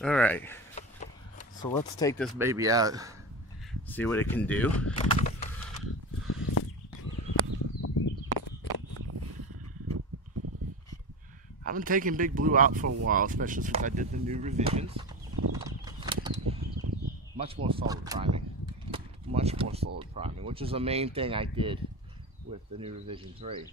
Alright, so let's take this baby out, see what it can do. I haven't taken Big Blue out for a while, especially since I did the new revisions. Much more solid priming. Much more solid priming, which is the main thing I did with the new revision 3.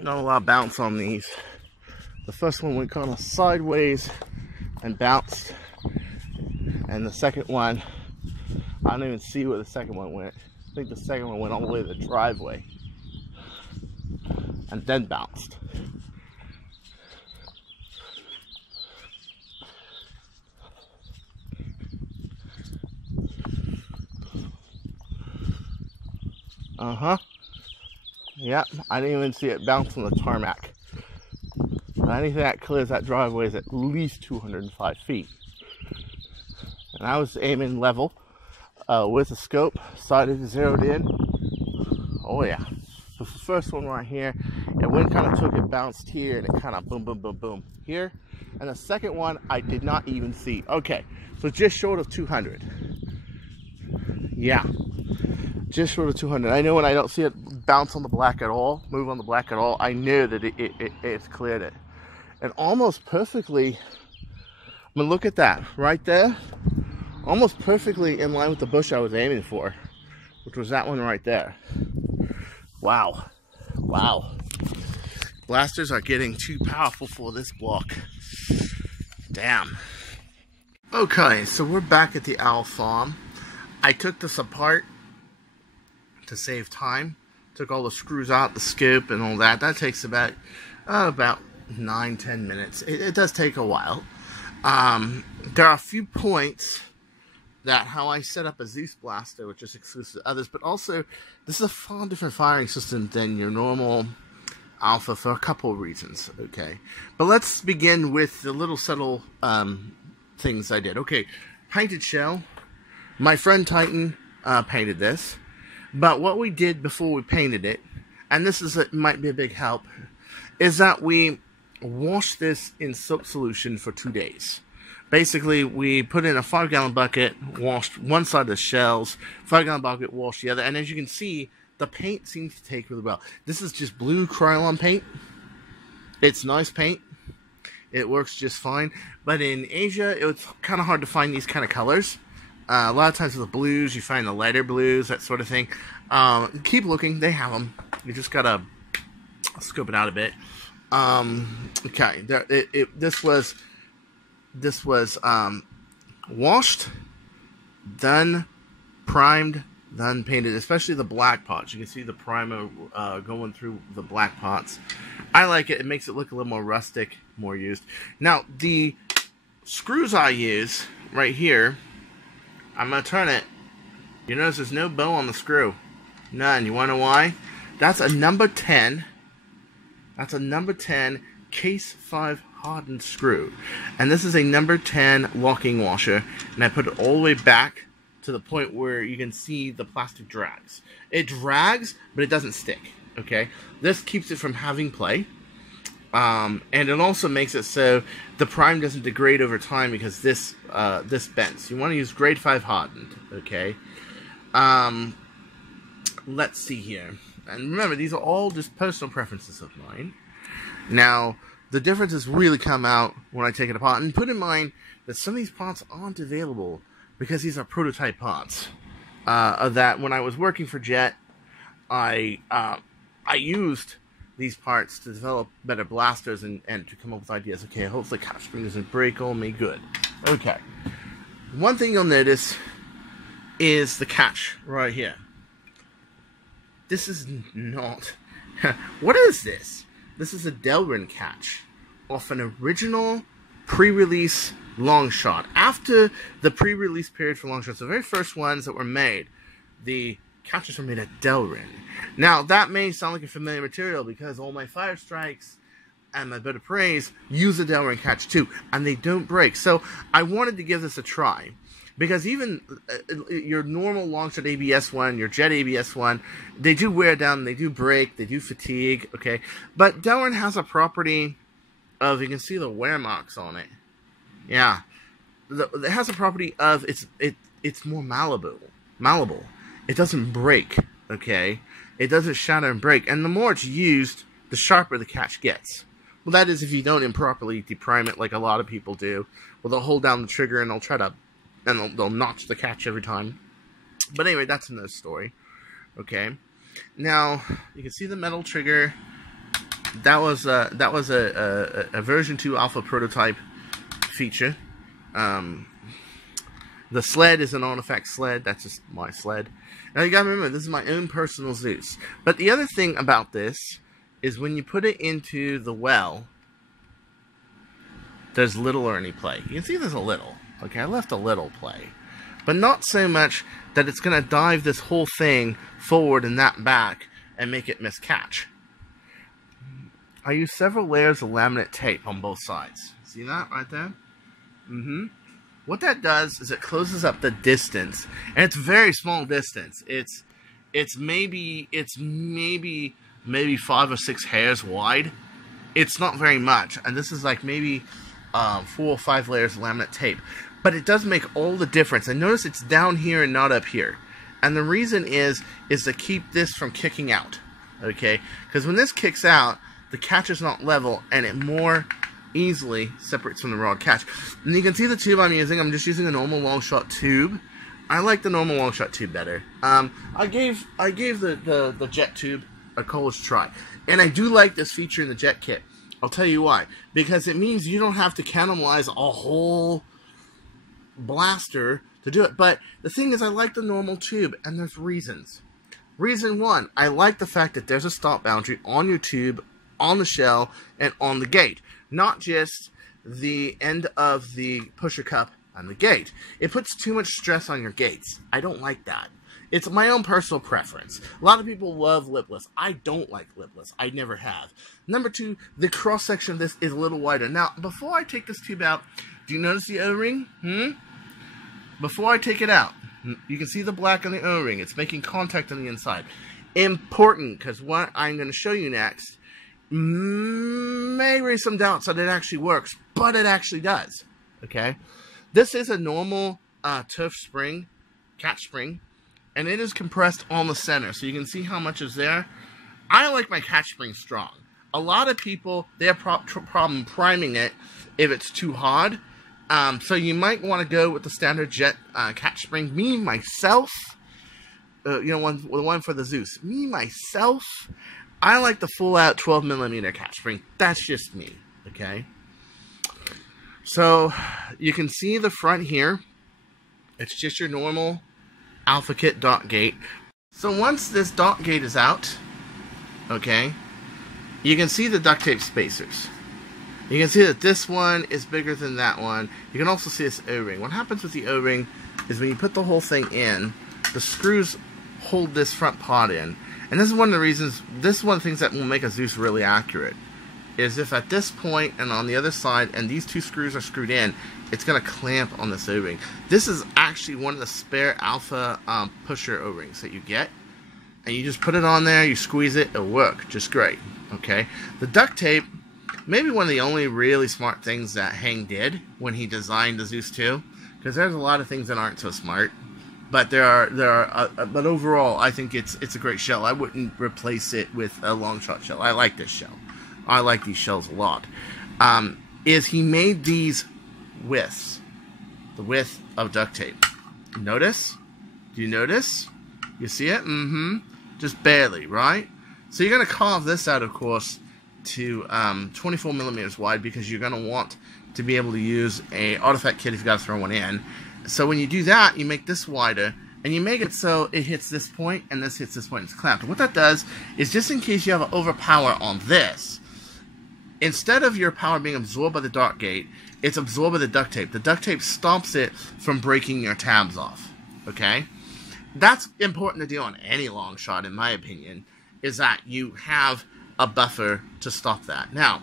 Not a lot of bounce on these. The first one went kind of sideways and bounced, and the second one, I don't even see where the second one went. I think the second one went all the way to the driveway and then bounced. Yep, I didn't even see it bounce on the tarmac. Anything that clears that driveway is at least 205 feet. And I was aiming level with the scope, sighted, zeroed in. Oh yeah. So the first one right here, it wind kind of took it, bounced here, and it kind of boom, boom, boom, boom here. And the second one, I did not even see. Okay, so just short of 200. Yeah. Just short of 200. I know when I don't see it bounce on the black at all, move on the black at all, I know that it's cleared it. And almost perfectly, I mean, look at that, right there. Almost perfectly in line with the bush I was aiming for, which was that one right there. Wow. Wow. Blasters are getting too powerful for this block. Damn. Okay, so we're back at the owl farm. I took this apart to save time. Took all the screws out, the scoop and all that. That takes about 9-10 minutes. It does take a while. There are a few points that how I set up a Zeus blaster, which is exclusive to others, but also this is a far different firing system than your normal Alpha for a couple of reasons. Okay, but let's begin with the little subtle things I did. Okay, painted shell. My friend Titan painted this. But what we did before we painted it, and this is might be a big help, is that we washed this in soap solution for 2 days. Basically, we put in a 5-gallon bucket, washed one side of the shells, 5-gallon bucket, washed the other, and as you can see, the paint seems to take really well. This is just blue Krylon paint. It's nice paint. It works just fine. But in Asia, it's kind of hard to find these kind of colors. A lot of times with the blues, you find the lighter blues, that sort of thing. Keep looking, they have them. You just gotta scope it out a bit. Okay, this was washed, then primed, then painted, especially the black pots. You can see the primer going through the black pots. I like it. It makes it look a little more rustic, more used. Now, the screws I use right here, I'm going to turn it. You notice there's no bow on the screw. None. You want to know why? That's a number 10. That's a number 10 case 5 hardened screw. And this is a number 10 locking washer. And I put it all the way back to the point where you can see the plastic drags. It drags, but it doesn't stick. Okay? This keeps it from having play. And it also makes it so the prime doesn't degrade over time because this bends. You want to use grade 5 hardened, okay? Let's see here. And remember, these are all just personal preferences of mine. Now, the differences really come out when I take it apart. And put in mind that some of these parts aren't available because these are prototype parts. That when I was working for Jet, I used these parts to develop better blasters and to come up with ideas. Okay, hopefully catch spring doesn't break on me. Good. Okay. One thing you'll notice is the catch right here. This is not... What is this? This is a Delrin catch off an original pre-release Longshot. After the pre-release period for Longshot, the very first ones that were made, the catches were made at Delrin. Now, that may sound like a familiar material because all my Fire Strikes and my Bit of Praise use the Delrin catch too, and they don't break. So I wanted to give this a try, because even your normal Longshot ABS one, your Jet ABS one, they do wear down, they do break, they do fatigue, okay? But Delrin has a property of, you can see the wear marks on it. Yeah. It has a property of, it's more malleable. It doesn't break, okay? It doesn't shatter and break. And the more it's used, the sharper the catch gets. Well, that is if you don't improperly deprime it like a lot of people do. Well, they'll hold down the trigger and they'll try to, and they'll notch the catch every time. But anyway, that's another story. Okay. Now, you can see the metal trigger. That was a version 2 alpha prototype feature. The sled is an on-effect sled. That's just my sled. Now, you gotta remember, this is my own personal Zeus. But the other thing about this is when you put it into the well, there's little or any play. You can see there's a little. Okay, I left a little play. But not so much that it's going to dive this whole thing forward and that back and make it miscatch. I use several layers of laminate tape on both sides. See that right there? What that does is it closes up the distance. And it's a very small distance. It's maybe 5 or 6 hairs wide. It's not very much, and this is like maybe 4 or 5 layers of laminate tape, but it does make all the difference. And notice it's down here and not up here, and the reason is to keep this from kicking out, okay? Because when this kicks out, the catch is not level, and it more easily separates from the rod catch. And you can see the tube I'm using. I'm just using a normal Longshot tube. I like the normal Longshot tube better. I gave the Jet tube a college try, and I do like this feature in the Jet kit. I'll tell you why. Because it means you don't have to cannibalize a whole blaster to do it. But the thing is, I like the normal tube, and there's reasons. Reason 1, I like the fact that there's a stop boundary on your tube, on the shell, and on the gate. Not just the end of the pusher cup and the gate. It puts too much stress on your gates. I don't like that. It's my own personal preference. A lot of people love lipless. I don't like lipless. I never have. Number 2, the cross-section of this is a little wider. Now, before I take this tube out, do you notice the O-ring? Before I take it out, you can see the black on the O-ring. It's making contact on the inside. Important, because what I'm going to show you next may raise some doubts that it actually works, but it actually does. Okay? This is a normal turf spring, catch spring, and it is compressed on the center, so you can see how much is there. I like my catch spring strong. A lot of people, they have problem priming it if it's too hard. So you might want to go with the standard Jet catch spring. Me, myself, the one for the Zeus. Me, myself, I like the full-out 12mm catch spring. That's just me, okay? So you can see the front here. It's just your normal Alpha Kit dot gate. So once this dot gate is out, okay, you can see the duct tape spacers. You can see that this one is bigger than that one. You can also see this O-ring. What happens with the O-ring is when you put the whole thing in, the screws hold this front pod in. And this is one of the reasons, this is one of the things that will make a Zeus really accurate, is if at this point and on the other side, and these 2 screws are screwed in, it's going to clamp on this O-ring. This is actually one of the spare Alpha pusher O-rings that you get. And you just put it on there, you squeeze it, it'll work just great. Okay? The duct tape, maybe one of the only really smart things that Hang did when he designed the Zeus 2. Because there's a lot of things that aren't so smart. But but overall, I think it's a great shell. I wouldn't replace it with a Longshot shell. I like this shell. I like these shells a lot. Is he made these widths, the width of duct tape. Notice? Do you notice? You see it? Just barely, right? So you're going to carve this out, of course, to 24mm wide, because you're going to want to be able to use a artifact kit if you've got to throw one in. So when you do that, you make this wider, and you make it so it hits this point, and this hits this point, and it's clamped. And what that does is, just in case you have an overpower on this, instead of your power being absorbed by the dart gate, it's absorbed by the duct tape. The duct tape stops it from breaking your tabs off. Okay? That's important to do on any long shot, in my opinion, is that you have a buffer to stop that. Now,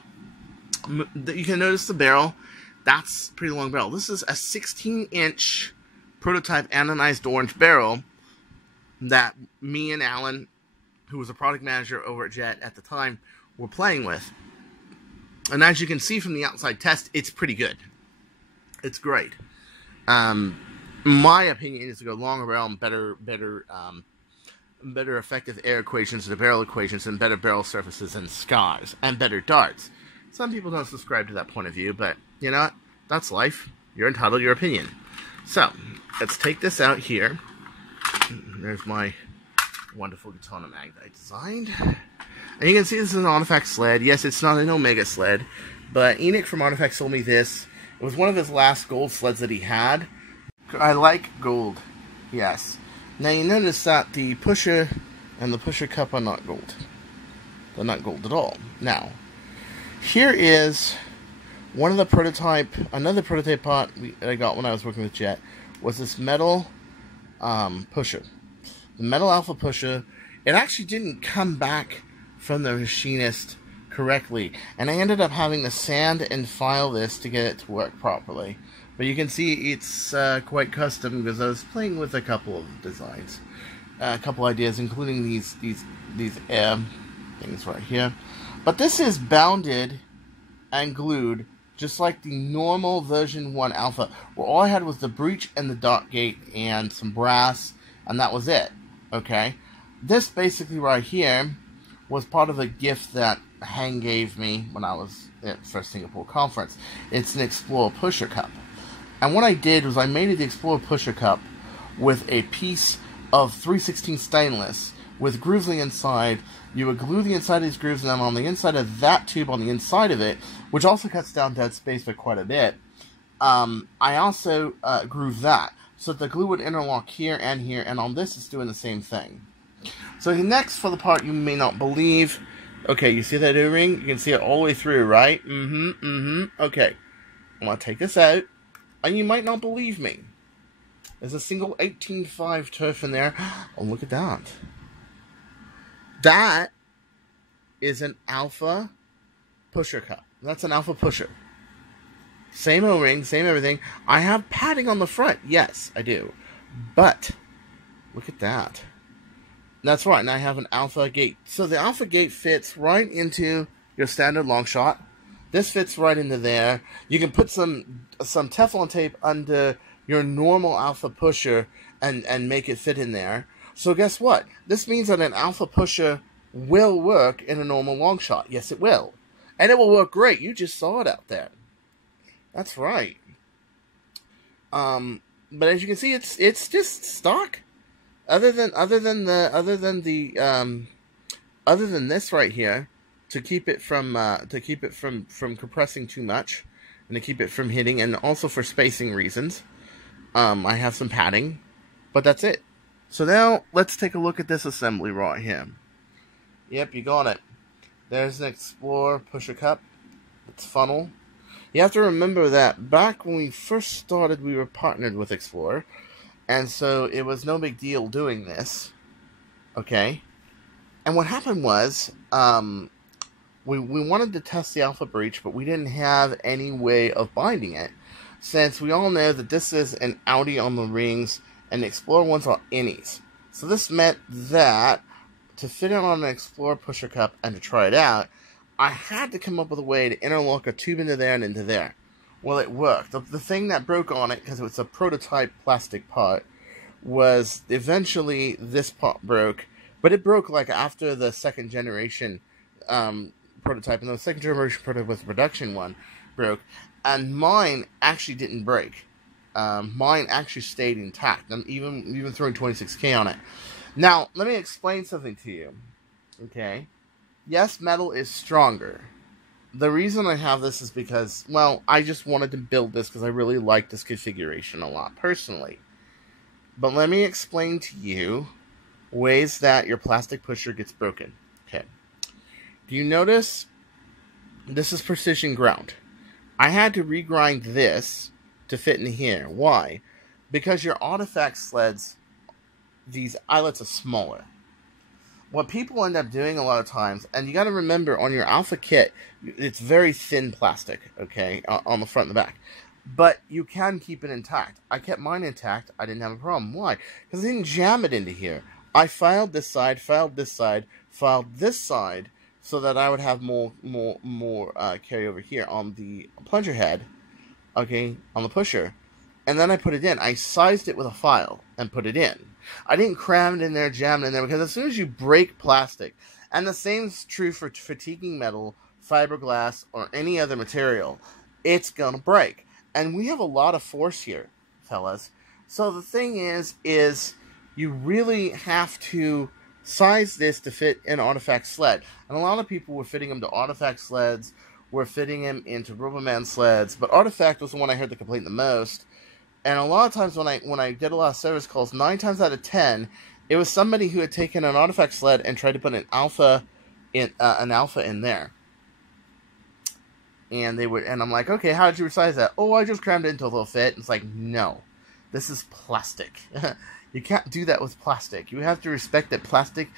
you can notice the barrel. That's a pretty long barrel. This is a 16-inch prototype anodized orange barrel that me and Alan, who was a product manager over at Jet at the time, were playing with. And as you can see from the outside test, it's pretty good. It's great. My opinion is to go longer barrel and better effective air equations to barrel equations and better barrel surfaces and scars and better darts. Some people don't subscribe to that point of view, but you know what? That's life. You're entitled to your opinion. So, let's take this out here. There's my wonderful Katana mag that I designed. And you can see this is an Artifact sled. Yes, it's not an Omega sled, but Enoch from Artifact sold me this. It was one of his last gold sleds that he had. I like gold, yes. Now you notice that the pusher and the pusher cup are not gold. They're not gold at all. Now, here is one of the another prototype part that I got when I was working with Jet, was this metal pusher. The metal alpha pusher, it actually didn't come back from the machinist correctly, and I ended up having to sand and file this to get it to work properly. But you can see it's quite custom because I was playing with a couple of designs, a couple ideas, including these air things right here. But this is bounded and glued just like the normal version 1 alpha, where all I had was the breech and the dot gate and some brass, and that was it. Okay, this basically right here was part of a gift that Hang gave me when I was at first Singapore conference. It's an Explorer pusher cup. And what I did was I made the Explorer pusher cup with a piece of 3/16 stainless with grooves on the inside. You would glue the inside of these grooves, and then on the inside of that tube, on the inside of it, which also cuts down dead space by quite a bit, I also grooved that. So the glue would interlock here, and on this it's doing the same thing. So next, for the part you may not believe, okay, you see that O-ring? You can see it all the way through, right? Okay, I'm going to take this out, and you might not believe me. There's a single 18.5 turf in there. Oh, look at that. That is an alpha pusher cup. That's an alpha pusher. Same O-ring, same everything. I have padding on the front. Yes, I do. But, look at that. That's right, and I have an alpha gate. So the alpha gate fits right into your standard Longshot. This fits right into there. You can put some Teflon tape under your normal alpha pusher and make it fit in there. So guess what? This means that an alpha pusher will work in a normal Longshot. Yes, it will. And it will work great. You just saw it out there. That's right. But as you can see, it's just stock. Other than this right here, to keep it from compressing too much, and to keep it from hitting, and also for spacing reasons, I have some padding, but that's it. So now let's take a look at this assembly right here. Yep, you got it. There's an Explorer pusher cup. It's funnel. You have to remember that back when we first started, we were partnered with Explorer. And so it was no big deal doing this. Okay? And what happened was, we wanted to test the alpha breech, but we didn't have any way of binding it. Since we all know that this is an Audi on the rings, and the Explorer ones are innies. So this meant that to fit it on an Explorer pusher cup and to try it out, I had to come up with a way to interlock a tube into there and into there. Well, it worked. The thing that broke on it, because it was a prototype plastic part, was eventually this part broke. But it broke like after the second generation prototype, and the second generation prototype was the production one, broke. And mine actually didn't break. Mine actually stayed intact. I'm even throwing 26K on it. Now, let me explain something to you. Okay? Yes, metal is stronger. The reason I have this is because, well, I just wanted to build this because I really like this configuration a lot, personally. But let me explain to you ways that your plastic pusher gets broken. Okay. Do you notice this is precision ground? I had to regrind this to fit in here. Why? Because your artifact sleds, these eyelets are smaller. What people end up doing a lot of times, and you got to remember on your alpha kit, it's very thin plastic, okay, on the front and the back. But you can keep it intact. I kept mine intact. I didn't have a problem. Why? Because I didn't jam it into here. I filed this side, filed this side, filed this side, so that I would have more carry over here on the plunger head, okay, on the pusher. And then I put it in. I sized it with a file and put it in. I didn't cram it in there, jam it in there, because as soon as you break plastic, and the same is true for fatiguing metal, fiberglass, or any other material, it's going to break. And we have a lot of force here, fellas. So the thing is you really have to size this to fit an artifact sled. And a lot of people were fitting them to artifact sleds, were fitting them into Rubberman sleds, but artifact was the one I heard the complaint the most. And a lot of times when I did a lot of service calls, 9 times out of 10, it was somebody who had taken an artifact sled and tried to put an alpha in there. And I'm like, okay, how did you resize that? Oh, I just crammed it into a little fit. And it's like, no, this is plastic. You can't do that with plastic. You have to respect that plastic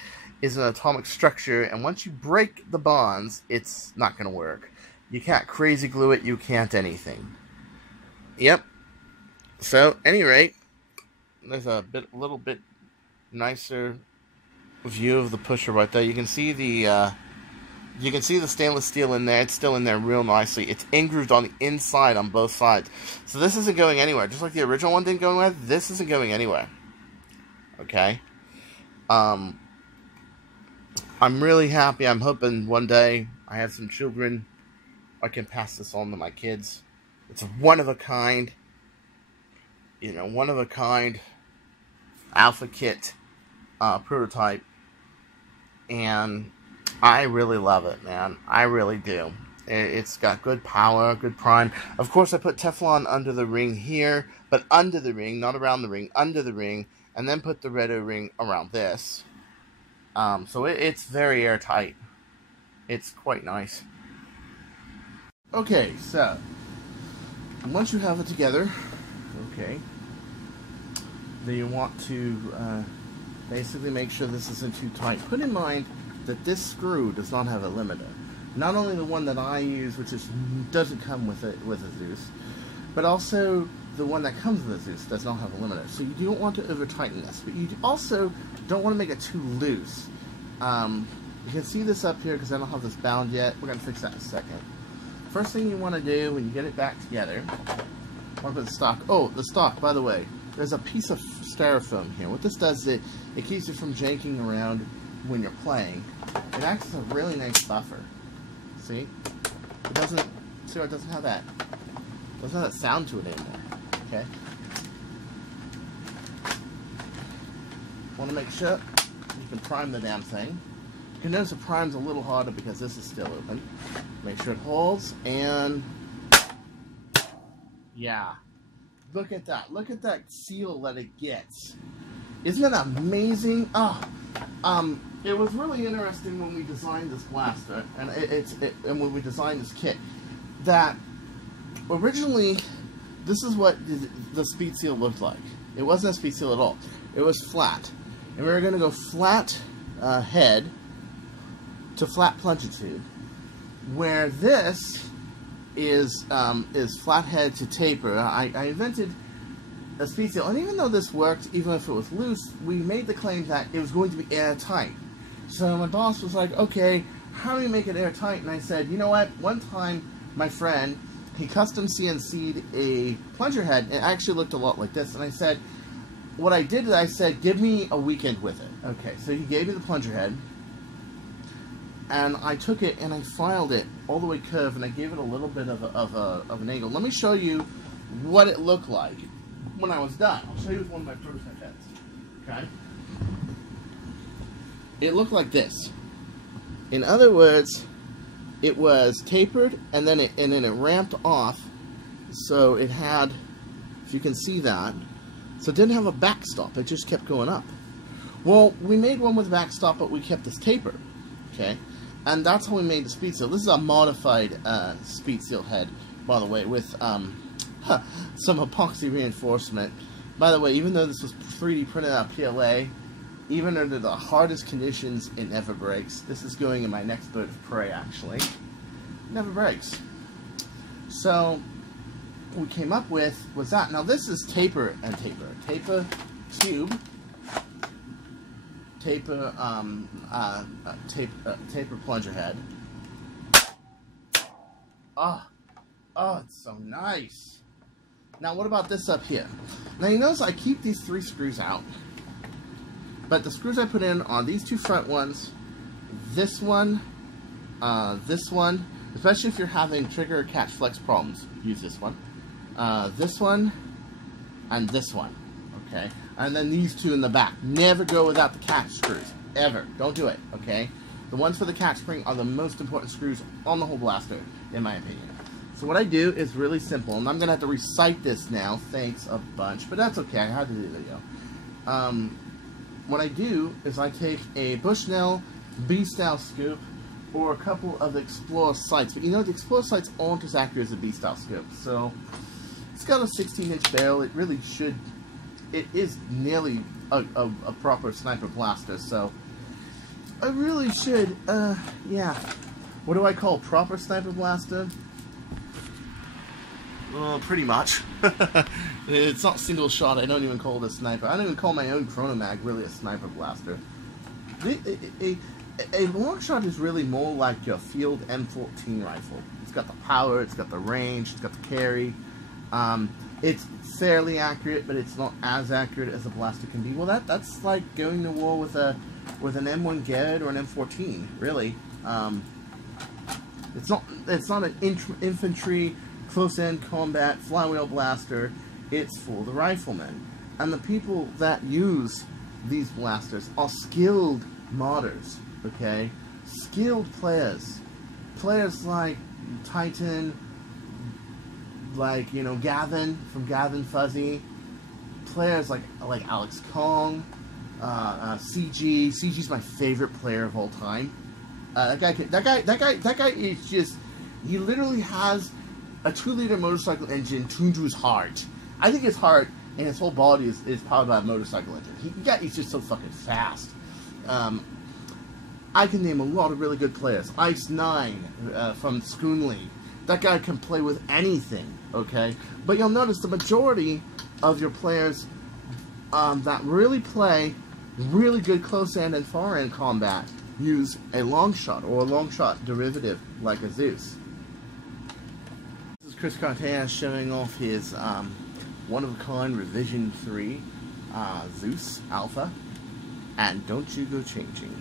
is an atomic structure, and once you break the bonds, it's not going to work. You can't crazy glue it. You can't anything. Yep. So, any rate, there's a little bit nicer view of the pusher right there. You can see the stainless steel in there. It's still in there real nicely. It's engrooved on the inside on both sides. So this isn't going anywhere. Just like the original one didn't go anywhere, this isn't going anywhere. Okay? I'm really happy. I'm hoping one day I have some children. I can pass this on to my kids. It's a one-of-a-kind, one-of-a-kind alpha kit prototype. And I really love it, man. I really do. It's got good power, good prime. Of course, I put Teflon under the ring here, but under the ring, not around the ring, under the ring, and then put the red O-ring around this. So it's very airtight. It's quite nice. Okay, so once you have it together, okay, then you want to basically make sure this isn't too tight. Put in mind that this screw does not have a limiter. Not only the one that I use, which doesn't come with a Zeus, but also the one that comes with a Zeus does not have a limiter. So you don't want to over tighten this, but you also don't want to make it too loose. You can see this up here because I don't have this bound yet. We're going to fix that in a second. First thing you want to do when you get it back together, I want to put the stock. Oh, the stock, by the way, there's a piece of styrofoam here. What this does is it keeps you from janking around when you're playing. It acts as a really nice buffer. See? It doesn't have that. It doesn't have that sound to it anymore. Okay? Want to make sure you can prime the damn thing. You can notice the prime's a little harder because this is still open. Make sure it holds, and yeah. Look at that. Look at that seal that it gets. Isn't that amazing? It was really interesting when we designed this blaster, and and when we designed this kit, that originally this is what the speed seal looked like. It wasn't a speed seal at all. It was flat, and we were going to go flat head to flat plunger tube, where this is flat head to taper. I invented a speed seal, and even though this worked, even if it was loose, we made the claim that it was going to be airtight. So my boss was like, okay, how do we make it airtight? And I said, you know what, one time my friend, he custom CNC'd a plunger head, and it actually looked a lot like this, and I said, what I did is I said, give me a weekend with it. Okay, so he gave me the plunger head, and I took it and I filed it all the way curved, and I gave it a little bit of an angle. Let me show you what it looked like when I was done. I'll show you with one of my prototype heads. Okay? It looked like this. In other words, it was tapered, and then it ramped off, so it had, if you can see that, so it didn't have a backstop. It just kept going up. Well, we made one with a backstop, but we kept this taper. Okay? And that's how we made the speed seal. This is a modified speed seal head by the way, with some epoxy reinforcement. By the way, even though this was 3D printed out PLA, even under the hardest conditions, it never breaks. This is going in my next bird of prey, actually. It never breaks. So, what we came up with was that. Now, this is taper and taper. Taper tube. Taper, taper plunger head. Oh, it's so nice. Now, what about this up here? Now, you notice I keep these 3 screws out. But the screws I put in are these 2 front ones, this one, especially if you're having trigger or catch flex problems, use this one, and this one, okay? And then these 2 in the back. Never go without the catch screws, ever. Don't do it, okay? The ones for the catch spring are the most important screws on the whole blaster, in my opinion. So what I do is really simple, and I'm going to have to recite this now, thanks a bunch, but that's okay, I had to do the video. What I do is I take a Bushnell B-style scoop or a couple of the Explorer sights. But you know, the Explorer sights aren't as accurate as the B-style scope. So it's got a 16-inch barrel. It really should... It is nearly a proper sniper blaster. So I really should... yeah. What do I call proper sniper blaster? Well, pretty much. It's not single shot. I don't even call it a sniper. I don't even call my own Chronomag really a sniper blaster. A Longshot is really more like your field M14 rifle. It's got the power, it's got the range, it's got the carry. It's fairly accurate, but it's not as accurate as a blaster can be. Well, that's like going to war with an M1 Garrett or an M14, really. It's not an infantry close-end combat flywheel blaster. It's for the riflemen. And the people that use these blasters are skilled modders, okay? Skilled players. Players like Titan, like, you know, Gavin from Gavin Fuzzy. Players like Alex Kong, CG. CG's my favorite player of all time. That guy is just, he literally has a 2-liter motorcycle engine tuned to his heart. I think his heart and his whole body is powered by a motorcycle engine. He's just so fucking fast. I can name a lot of really good players. Ice9 from Schoon League. That guy can play with anything, okay? But you'll notice the majority of your players that really play really good close-end and far-end combat use a Longshot or a Longshot derivative like a Zeus. This is Chris Cartaya showing off his one-of-a-kind Revision 3 Zeus Alpha, and don't you go changing,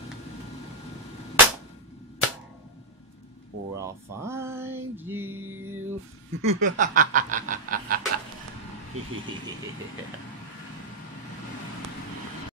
or I'll find you.